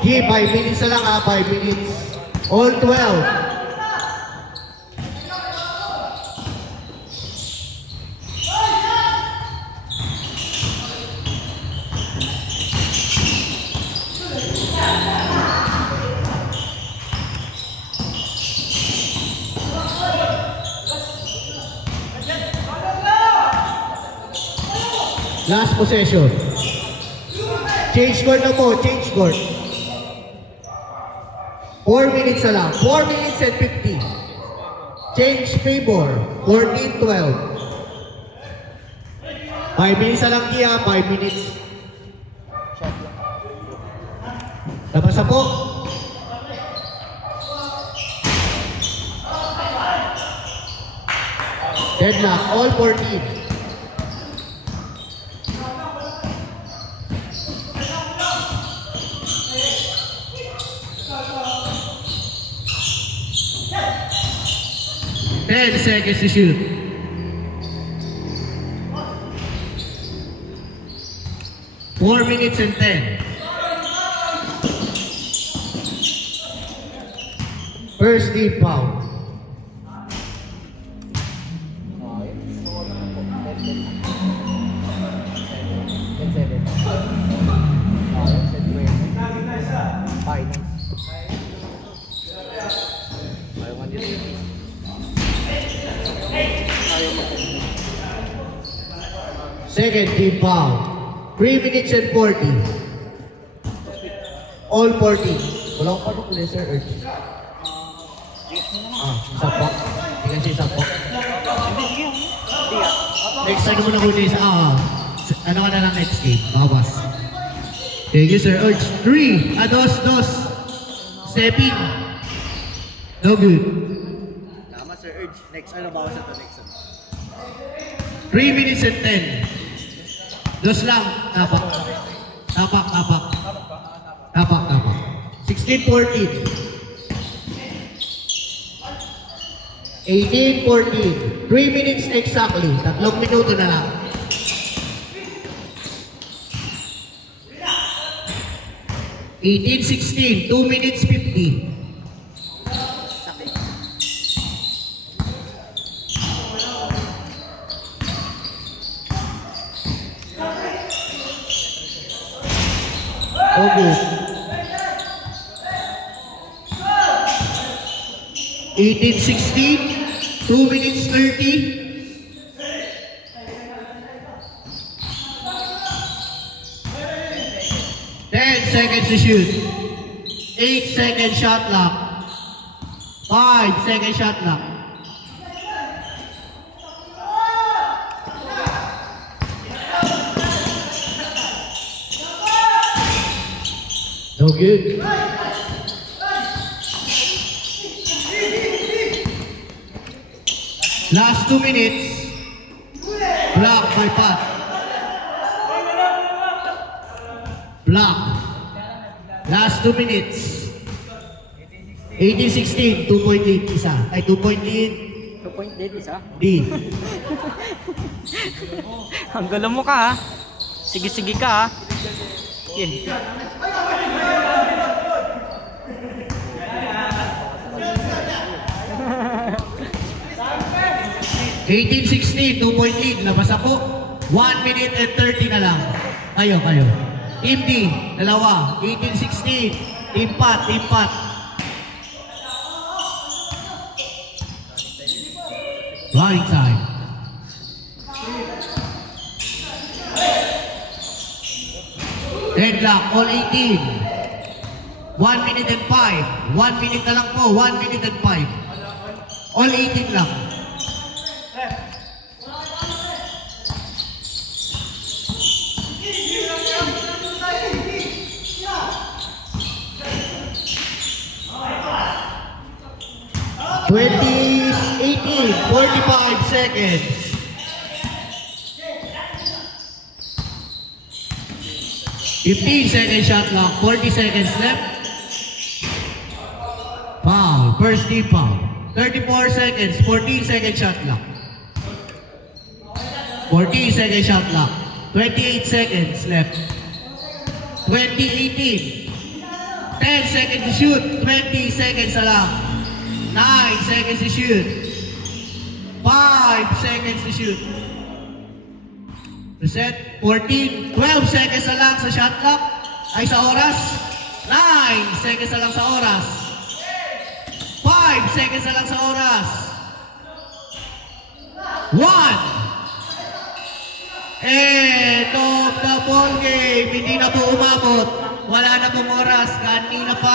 G, 5 minutes na lang ha, 5 minutes. All 12. Last possession. Change court na po, change court. 4 minutes na lang, 4 minutes and 50. Change favor, 14-12. 5 minutes na lang Gia, 5 minutes. Labas na po. Deadlock, all 14. Ten seconds to shoot. Four minutes and 10. First deep foul. Second team foul. 3 minutes and 40. All 40. Wala ko pa nung lesser urge. Sapok. Hindi kasi sapok. Next time mo na huli sa ano ka na lang next game? Bawas. Thank you sir. Urge 3. Dos. Stepping. No good. Tama sir. Urge. Next ano bawas ito next. 3 minutes and 10. Dos lang. Tapak. 16-14. 18-14. 3 minutes exactly. 3 minuto na lang. 18-16. 2 minutes 50. Okay. 18-16, 2 minutes 30. 10 seconds to shoot. 8 second shot clock. 5 second shot clock. No good. Last 2 minutes. Block by Pat. Block. Last 2 minutes. 18-16. 2 point lead isa. Ay 2 point lead. 2 point lead isa? D. Ang gulo mo ka ha. Sige ka ha. Yeah. 18-16, 2 point lead. Labas ako. 1 minute and 30 na lang. Kayo. Team D, dalawa. 18-16. Team Pat. Right side. Deadlock, all 18. 1 minute and 5. 1 minute na lang po. 1 minute and 5. All 18 lang. Twenty 18, 45 seconds. 15 second shot clock, 40 seconds left. Foul, first team foul. 34 seconds, 14 second shot clock. 14 second shot clock, 28 seconds left. 20-18. 10 seconds to shoot. 20 seconds na lang. 9 seconds to shoot. 5 seconds to shoot. Reset. 14. 12 seconds na lang sa shot clock. Ay sa oras. 9 seconds na lang sa oras. 5 seconds na lang sa oras. 1. End of the ball game. Hindi na po umabot. Wala na pong oras. Kanina pa.